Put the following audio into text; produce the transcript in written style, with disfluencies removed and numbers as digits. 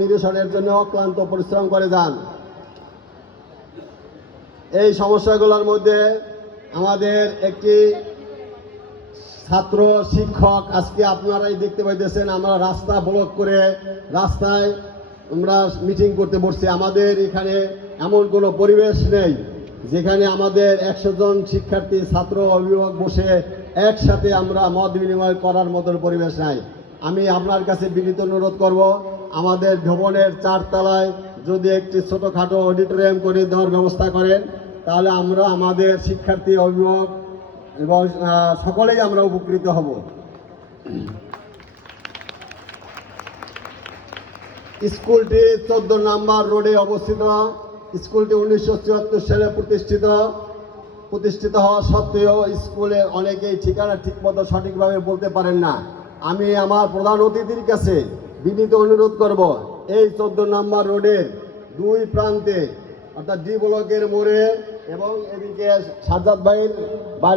নিরসনের জন্য অক্লান্ত পরিশ্রম করে যান। এই সমস্যাগুলোর মধ্যে আমাদের একটি ছাত্র শিক্ষক, আজকে আপনারাই দেখতে পাইতেছেন আমরা রাস্তা ব্লক করে রাস্তায় আমরা মিটিং করতে বসছি। আমাদের এখানে এমন কোনো পরিবেশ নেই যেখানে আমাদের 100 জন শিক্ষার্থী ছাত্র অভিভাবক বসে একসাথে আমরা মত বিনিময় করার মতন পরিবেশ নাই। আমি আপনার কাছে বিনীত অনুরোধ করব, আমাদের ভবনের 4 তলায় যদি একটি ছোটোখাটো অডিটোরিয়াম করে দেওয়ার ব্যবস্থা করেন, তাহলে আমরা আমাদের শিক্ষার্থী অভিভাবক এবং সকলেই আমরা উপকৃত হব। স্কুলটি 14 নম্বর রোডে অবস্থিত। স্কুলটি 1974 সালে প্রতিষ্ঠিত হওয়া সত্ত্বেও স্কুলের অনেকেই ঠিকানা ঠিকমতো সঠিকভাবে বলতে পারেন না। আমি আমার প্রধান অতিথির কাছে বিনীত অনুরোধ করব, এই 14 নম্বর রোডের 2 প্রান্তে অর্থাৎ ডি ব্লকের মোড়ে এবং এদিকে সাজ্জাদ ভাইয়ের বাড়ি